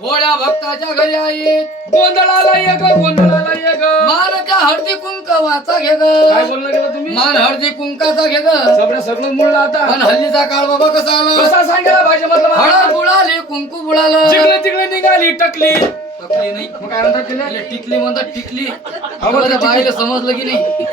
भोळ्या भक्ताच्या घरी आई गोंधळाला ये ग, गोंधळाला ये ग. मानच्या हळदी कुंकवाचा घे ग. काय बोलणं गेलं तुम्ही? मान हळदी कुंकाचा घे ग. सगळं मुळलं आता. पण हल्लीचा काळ बाबा कसा आला. कसा सांगायला पाहिजे म्हटलं मला? हळद बुडाली कुंकू बुडालं. जिकडे तिकडे निघाली टकली. टकली नाही मग काय म्हणतात तिला? तिला टिकली म्हणतात टिकली. अहो, त्या बाईला समजलं की नाही.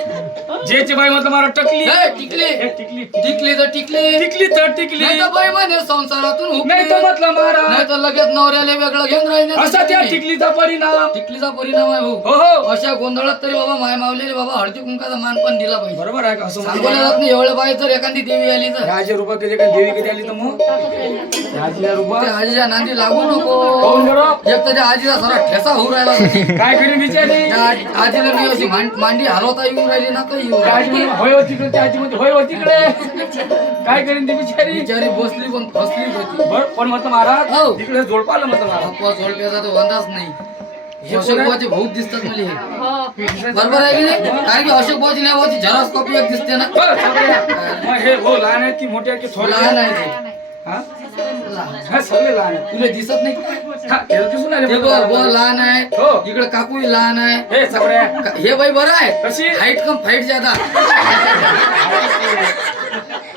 जेची बाई म्हटलं मला टकली. हे टिकली हे टिकली. टिकली तर टिकली. टिकली तर टिकली. नाही तर बाई म्हणे संसारातून हुकली. नाही तर म्हटलं मारा. नाही तर लगेच नवऱ्याला वेगळं घेऊन राहिले. असा त्या टिकलीचा परिणाम. टिकलीचा परिणाम आहे भाऊ. हो हो अशा गोंधळात तरी बाबा माय मावलेले बाबा हळदी कुंकाचा मान पण दिला पाहिजे. बरोबर आहे का? असं सांगोल्या जात नाही एवढ्या बाई जर एखादी देवी आली तर राजे रुपा केले का देवी कधी आली तर मग राजे रुपा त्या आजीच्या नांदी लागू नको. कोण बरोबर? एक तर त्या आजीचा सारा ठेसा होऊ राहिला. काय करीन बिचारी? त्या आजीला मी अशी मांडी हलवता येऊन राहिली ना काही येऊन काय राहिली. करीन? होय हो तिकडे त्या आजी म्हणते, होय हो तिकडे. काय करीन ती बिचारी? बिचारी बसली पण फसली होती. बर पण म्हटलं महाराज हो. तिकडे जोडपालं म्हटलं महाराज. बाप्पा जोडप्याचा तो अंदाज नाही. हे अशोक कोण आहे? बुवाचे भाऊ दिसतात मला हे. बरोबर आहे की नाही? कारण की अशोक बुवाची नावाची झेरॉक्स कॉपी एक दिसते ना. बरं, चालतंय. मग हे हो लहान आहेत की मोठे आहेत की थोडे लहान आहे ते. हा? लहान. हा, सगळे लहान आहेत. तुला दिसत नाही. हा, ते दिसून आले ते मला. बुवा लहान आहे. हो. इकडे काकूही लहान आहे. हे सगळे हे बाई बरं आहे. कशी? हाईट कम फाईट ज्यादा.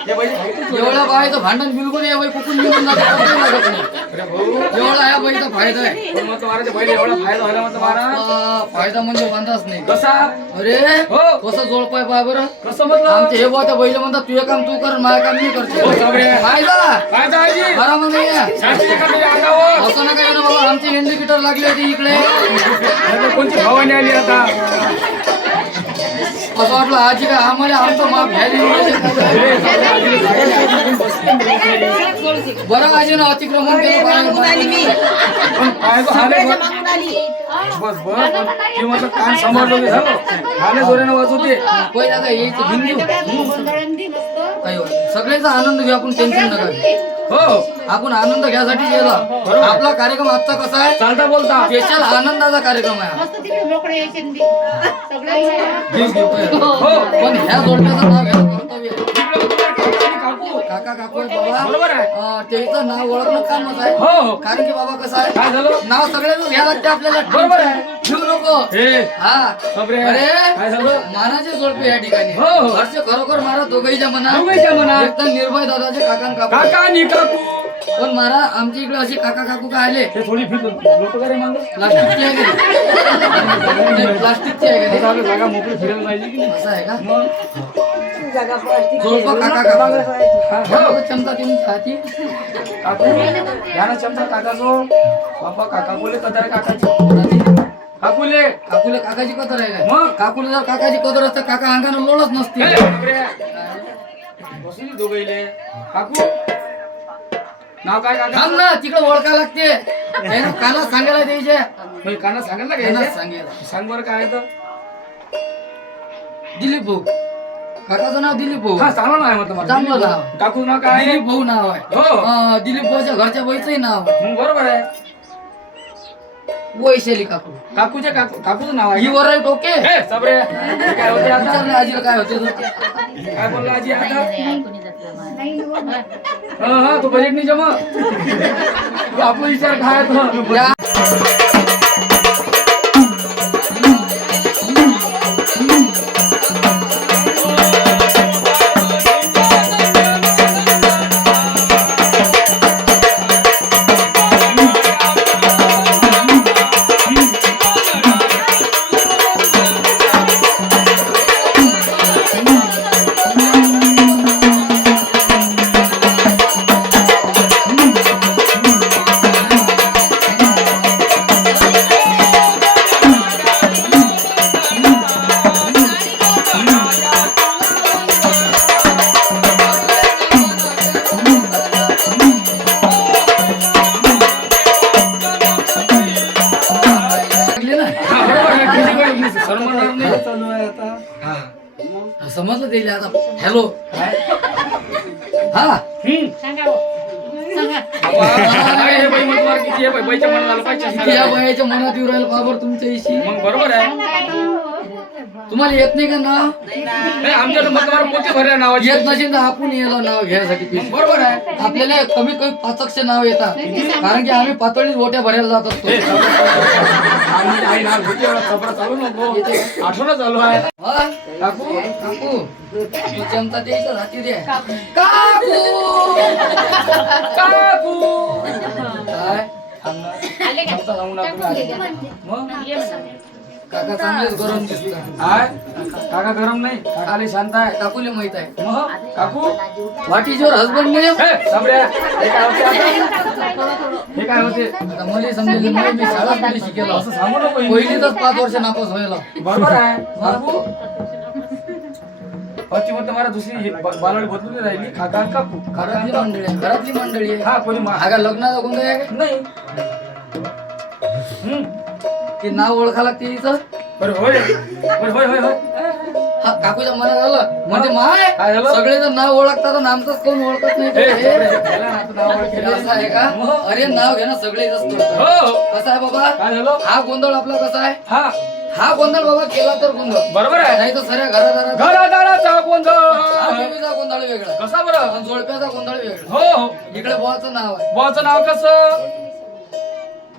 हे बाई माहितीच नाही. एवढ्या बाईचं भांडण बिलकुल या बाई कुकून निघून जातं. काही लागत नाही. अरे भाऊ एवढा या बाईचा फायदा आहे. पण म्हटलं महाराज पहिले एवढा फायदा झाला म्हटलं महाराज. फायदा म्हणजे बांधाच नाही. कसा? अरे हो. कसं जोडपाय पहा बरं. कसं म्हटलं? आमचे हे बुवा त्या बैल म्हणतात तुझे काम तू कर माझं काम मी हो, करते. सगळे. फायदा काय दाजी? खरं म्हणजे शास्त्री एखाद्या अंगावर. असं नका येऊ ना बाबा. आमची इंडिकेटर लागली होती इकडे. अरे कोणती भवानी आली आता? असं वाटलं आजी काय आम्हाला आमचं माप घ्यायला बरं आजीनं अतिक्रमण केलं पाहिजे. पण काय तो हाले बस बस की म्हटलं कान सांभाळतो की झालं हाले जोरानं वाजवते. पहिले आता यायचं हिंदी काही होत नाही. सगळ्याचा आनंद घेऊ आपण टेन्शन नका घेऊ. हो आपण आनंद घ्यासाठी गेला. आपला कार्यक्रम आजचा कसा आहे? चालता बोलता स्पेशल आनंदाचा कार्यक्रम आहे. घेऊ, घेऊ, घेऊ. हो पण ह्या जोडप्याचं नाव घ्यायचं कर्तव्य आहे. काकू काका काकू आहे बाबा. बरोबर आहे. त्याचं नाव ओळखणं कामच आहे. हो हो कारण की बाबा कसं आहे काय झालं? नाव सगळ्यांना घ्यायला लागते आपल्याला. बरोबर आहे. ठेवू नको. हे हा खबरे अरे काय झालं? मानाचे जोडपे या ठिकाणी. हो, हो. घरचे खरोखर मारा दोघांच्या मनात. दोघांच्या मनात. एकदम निर्भय दादाचे काका काकू. काका आणि काकू पण मारा आमच्या इकडे असे काका काकू काय आले हे थोडी फिर लोक करे मागं. प्लास्टिकची आहे का नाही? प्लास्टिकची आहे का आता आपली जागा मोकळी फिरायला पाहिजे की नाही? नाही? असं आहे का मग जोडपं काका काकू. हा, हो. चमचा देऊन हाती. काकू घ्या ना चमचा काकाचो. बापा काका बोले कदर काकाची. काकूले काकूला काकाची कदर आहे काय? मग? काकूला जर काकाची कदर असते काका अंगानं लोळच नसते. हे, खबरे. बसली दोघीले. काकू नाव काय काका? थांब ना तिकडे ओळखा लागते. त्यानं कानात सांगायला द्यायचे. होय, काना सांगायला कानात घ्यायचं. सांगायला. सांग बरं काय आहे तर. दिलीप भाऊ. काकाचं नाव दिलीप भाऊ. हा चांगलं नाव आहे म्हटलं मला. चांगलं नाव. काकू नाव काय आहे? दिलीप भाऊ नाव आहे. हो दिलीप भाऊच्या घरच्या बाईचंही नाव आहे. मग बरोबर आहे. वैशाली काकू. काकूच्या काकूचं नाव आहे ही वर आहे टोके. हे, सबरे हे काय होते आता? विचारलं आजीला काय होते तर. काय बोलला आजी आता? हा हा तो बजेट नाही जमा. तू आपला विचार काय तो. या. लागले ना. हा, बरोबर आहे. फिजिकल सन्मान नाही. हा. समजलं त्याला आता. हॅलो हा बाबा, काय हे बाई म्हणतो मला किती हे बाई बाईच्या मनाला आलं पाहिजे. या वयाच्या मनात येऊ राहिलं बाबर तुमच्या इशी. मग बरोबर आहे. तुम्हाला येत नाही का नाव नाही आमच्याकडे मग तुम्हाला कोणती भरल्या नावाची येत नसेल तर आपण याला नाव घ्यायसाठी पिशवी. बरोबर आहे आपल्याला कमीत कमी 500 नाव येतात कारण की आम्ही पातळीत रोट्या भरायला जात असतो. आम्ही आई नाव घेते एवढा कपडा चालू नको आठवण चालू आहे हा? काकू काकू तो चमचा द्यायचा हाती द्या. काकू काकू काय चमचा सांगू नका तुम्ही आधी. मग काका चांगलेच गरम दिसतात. काय काका गरम नाही काका लय शांत आहे काकूले माहित आहे मग काकू what is your husband name. हे साबड्या हे काय होते आता? हे काय होते मला समजेल नाही, मी शाळा कुठे शिकेलो असं सांगू नको पहिलीतच 5 वर्ष नापास व्हायला. बरोबर आहे काकू अति म्हणतो मला दुसरी बालवाडी बदलून राहिली काका आणि काकू घरातली मंडळी आहे, घरातली मंडळी आहे. हा कोणी हा का लग्नाचा गोंधळ आहे का? नाही ते नाव ओळखा लागते हिचं. बरं होय बरं होय होय होय हा काकूच्या मनात झालं म्हणजे माय काय झालं? सगळे जर नाव ओळखतात आणि आमचंच कोण ओळखत नाही हे, ते. त्याला ना आता नाव ओळखीचं असं आहे का मग? अरे नाव घेणं सगळे करतात. हो कसं आहे बाबा काय झालं हा गोंधळ आपला कसा आहे हा हा गोंधळ बाबा केला तर गोंधळ बरोबर आहे नाही तर सऱ्या घरादारात घरादाराचा गोंधळ देवीचा गोंधळ वेगळा कसा बरं आणि जोडप्याचा गोंधळ वेगळा. हो हो इकडे बुवाचं नाव आहे बुवाचं नाव कसं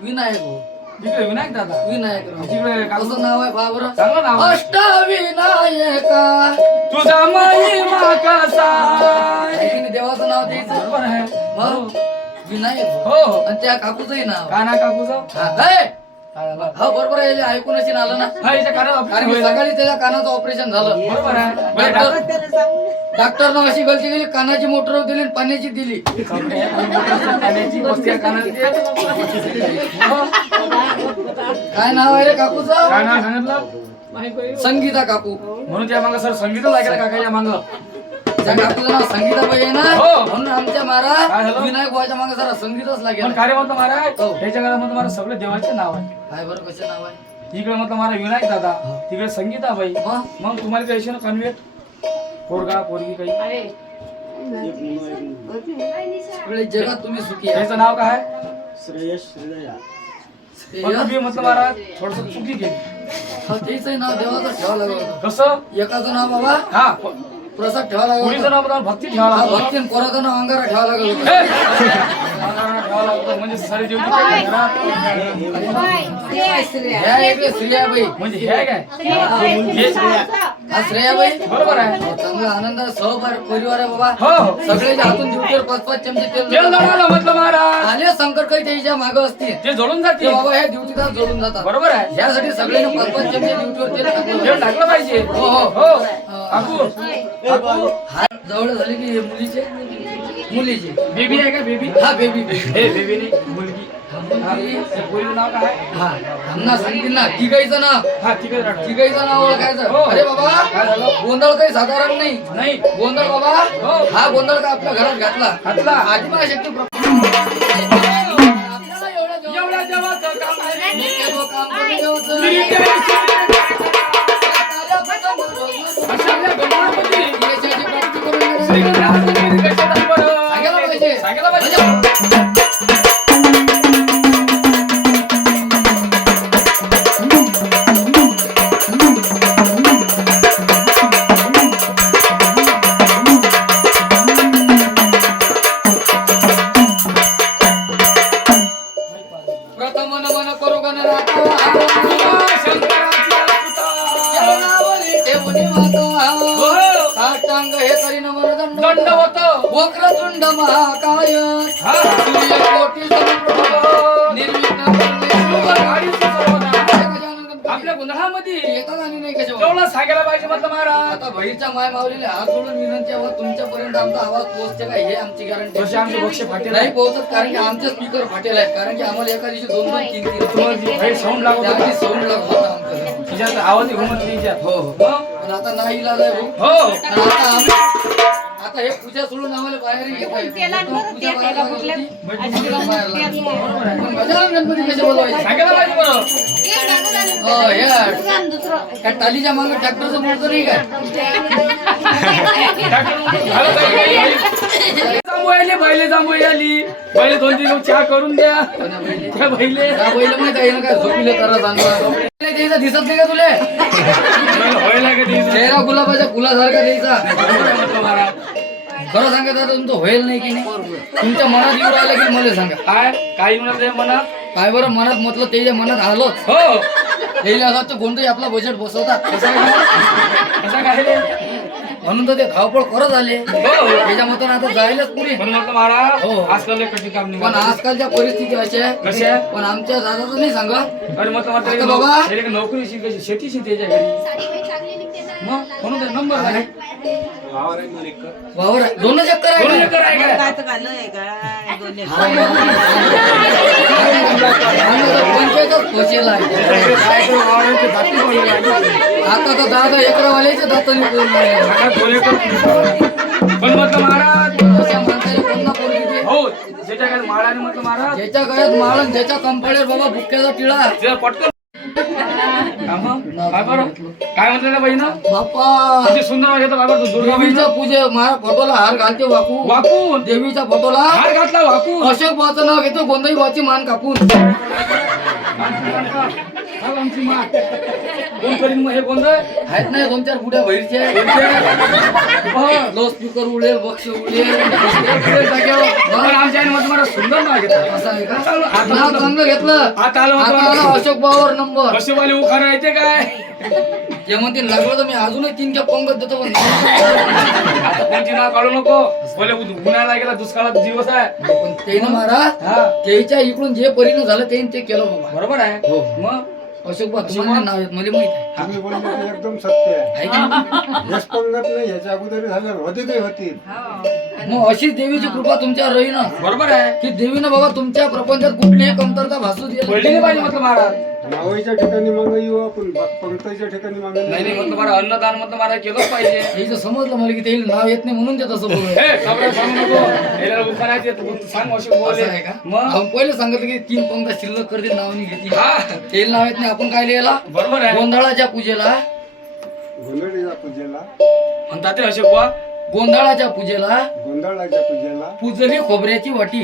विनायक भाऊ. इकडे विनायक दादा विनायक राव. तिकडे काकू कसं नाव आहे बाबर चांगलं नाव आहे. अष्टविनायका तुझा महिमा कसा ऐकीने देवाचं नाव द्यायचं बरोबर आहे मग विनायक हो हो आणि त्या काकूचंही नाव काय ना काकूचं हा, हे! काय झालं हो बरोबर आहे ऐकून अशी आलं ना हा याच्या कारण कारण की सकाळी त्याच्या कानाचं ऑपरेशन झालं. बरोबर आहे बरं, डॉक्टरनं अशी गलती केली कानाची मोटर दिली आणि पाण्याची दिली. पाण्याची वस्ती आहे कानाची. काय नाव आहे रे काकूचं काय नाव सांगितलं संगीता काकू. म्हणून त्या मागं सर संगीतच लागेल काकाच्या मागं त्या काकूचं नाव संगीताबाई आहे ना हो. म्हणून आमच्या मारा काय झालं? विनायक भावाच्या मागे जरा संगीतच पण लागेल. कार्य म्हणतो महाराज हो. याच्या घरामध्ये मला सगळे देवाचे नाव आहे काय बरं कसे नाव आहे इकडे म्हटलं मला विनायक दादा तिकडे संगीताबाई मग? मग तुम्हाला काही ना कन्व्हेट पोरगा पोरगी काही सगळे जगात तुम्ही सुखी आहे. त्याचं नाव काय आहे? हे पण तुम्ही म्हटलं महाराज थोडस चुकी केली त्याचंही नाव देवाचं ठेवावं लागलं होतं. कसं एकाचं नाव बाबा हा प्रसाद ठेवा लागलं मुलीचं होतं. नाव बदल भक्ती ठेवा हा, लागलं भक्ती आणि पोराचं नाव अंगारा ठेवा लागलं होतं. ठेवा लागलं म्हणजे सारी देवची काय घरात ह्या इकडे श्रेयाबाई म्हणजे हे काय हा श्रेयाबाई बरोबर आहे चांगला आनंद सहभार परिवार आहे बाबा. हो हो सगळे हातून ड्युटीवर 5-5 चमचे तेल तेल जळालं म्हटलं महाराज आले संकट काही त्याच्या मागं असतील ते जोडून ते जाते बाबा ह्या ड्युटीला जोडून जातात. बरोबर आहे यासाठी सगळ्यांनी 5-5 चमचे ड्युटीवर तेल टाकलं. तेल टाकलं पाहिजे हो हो हो काकू काकू हात जवळ झाले की हे मुलीचे बेबी आहे का बेबी हा बेबी हे बेबी नाही मुलगी हा, त्या पोरीचं नाव काय आहे? हा त्यांना सांगतील ना तिघाईचं नाव हा ठीक आहे राठोड. तिघाईचं नाव ओळखायचं. हो. अरे बाबा काय झालं? गोंधळ काही साधारण नाही नाही गोंधळ बाबा हो. हा गोंधळ का आपल्या घरात घातला घातला. आदिमा शक्ती एवढ्या देवाचं काम आहे. अशा आपल्या गणपती श्रीगणपती कशा आहेत बरं? सांगायला पाहिजे. सांगायला पाहिजे. प्रथम नमन करू गणराता शंकराची अवतार. ठेवणी माता हो. साष्टांग हे करी नमन दंड दंडवत. वक्रतुंड महाकाय हा. सूर्यकोटी समप्रभ निर्विघ्न गाडीचं सर्वदा. गजानन आपल्या गोंधळामध्ये येतात आणि नाही कशा तेवढं सांगायला पाहिजे म्हटलं महाराज आता बहिरच्या माय मावलेले हात जोडून विनंती आहे तुमच्यापर्यंत आमचा आवाज पोहोचते का हे आमची गॅरंटी जसे आमचे बक्षे फाटेल नाही पोहोचत कारण की आमचे स्पीकर फाटेल आहेत कारण की आम्हाला एका दिवशी 2-2 3-3 साऊंड लागत होता. साऊंड लागत होता आमचं. तिच्यात आवाज घुमत नाही तिच्यात. हो हो मग? पण आता नाही इलाज आहे भाऊ. हो आणि आता आम्ही आता हे पूजा सोडून आम्हाला बाहेर घेता येतं. पूजा बाहेर लागत होती. पूजा बाहेर लागली. पण गजानन गणपती कसे बोलवायचे सांगायला पाहिजे बरं. हो या त्या टालीच्या मागे ट्रॅक्टरचं मोडतं नाही काय झालं काही काही. जांभू आली बैले 2-3 लोक चहा करून द्या त्या बैले त्या बैल माहिती आहे ना काय झोपिले तर आणला द्यायचा दिसत नाही का तुले व्हायला का ते चेहरा गुलाबाच्या फुलासारखा द्यायचा खरं सांगा दादा तुमचं होईल नाही की नाही तुमच्या मनात येऊ राहिलं की मला सांगा काय काही म्हणत आहे मनात काय बरं मनात म्हटलं त्याच्या मनात आलोच हो त्याला असं कोणतंही आपला बजेट बसवतात कसं काय रे म्हणून तर ते धावपळ करत आले त्याच्या मतानं आता जायलाच पुढे पण म्हटलं महाराज हो. आजकाल कठी काम पण नाही आजकालच्या परिस्थिती अशा आहे कशा आहे? पण आमच्या दादाचं नाही सांगा अरे म्हटलं आता बाबा. नोकरी शिकायची शेती त्याच्या घरी मग म्हणून ते नंबर आहे वावर आहे. दोन चक्कर आहे दोन का? एकर आहे काय आम्ही तर पंचायतच फसेला आहे काय करू, वावरांची दाती पडलेली आहे. आता तर दादा एकरावाल्याचे दाताने करून राहिले. आता 2 एकर पण म्हटलं महाराज तशा माणसाला कोण ना पोरगी दे. हो ज्याच्या काय माळाने म्हटलं महाराज ज्याच्या गळ्यात माळ आणि ज्याच्या कंपाळ्यावर बाबा बुक्क्याचा टिळा तिला पटकन काय बरं काय म्हटलं ना बहिण बाप्पा किती सुंदर घेतो बाबा तू दुर्गा देवीच्या पूजे माझ्या फोटोला हार घालते वाकू वाकून देवीच्या फोटोला हार घातला वाकून अशोक बाचं नाव घेतो गोंधळी बाची मान कापून हा आमची मान कोण करीन मग हे गोंधळ आहेत नाही 2-4 बुड्या बहिरचे लो स्पीकर उडेल बक्ष उडेल पण आमच्या आईने म्हटलं मला सुंदर नाव घेतलं असं आहे का नाव चांगलं घेतलं आता आलं आता म्हटलं आला अशोक बावर नंबर कसे वाले उखाणा येते काय जे म्हणते लागलं तर मी अजूनही 3 कॅप पंगत देतो पण आता कोणची नाव काढू नको बोले उन्हाळा गेला दुष्काळात दिवस आहे पण ते ना महाराज हा त्याच्या इकडून जे परिणाम झालं ते केलं बाबा बरोबर आहे हो. मग अशोक बा तुम्हाला नाव आहेत मला माहित आहे तुम्ही बोलले ते एकदम सत्य आहे आहे की नाही? यश पंगत नाही याच्या अगोदर झालं होते काही होतील मग अशीच देवीची कृपा तुमच्यावर राहील ना बरोबर आहे की देवीनं बाबा तुमच्या प्रपंचात कुठलीही कमतरता भासू दिली पडली नाही पाहिजे म्हटलं महाराज नावाच्या ठिकाणी मागं येऊ आपण पंक्ताच्या ठिकाणी मागं नाही नाही म्हटलं मला अन्नदान म्हटलं मला केलंच पाहिजे हे समजलं मला की ते नाव येत नाही म्हणून ते तसं बोलत हे सगळं सांगू नको याला उखाणायचे तू सांग अशोक बोले असं आहे का मग आपण पहिले सांगितलं की 3 पंक्ता शिल्लक करते नावानी घेतली हा ते नाव येत नाही आपण काय लिहिला बरोबर आहे गोंधळाच्या पूजेला गोंधळीच्या पूजेला म्हणतात ते अशोक बा गोंधळाच्या पूजेला गोंधळाच्या पूजेला पूजली खोबऱ्याची वाटी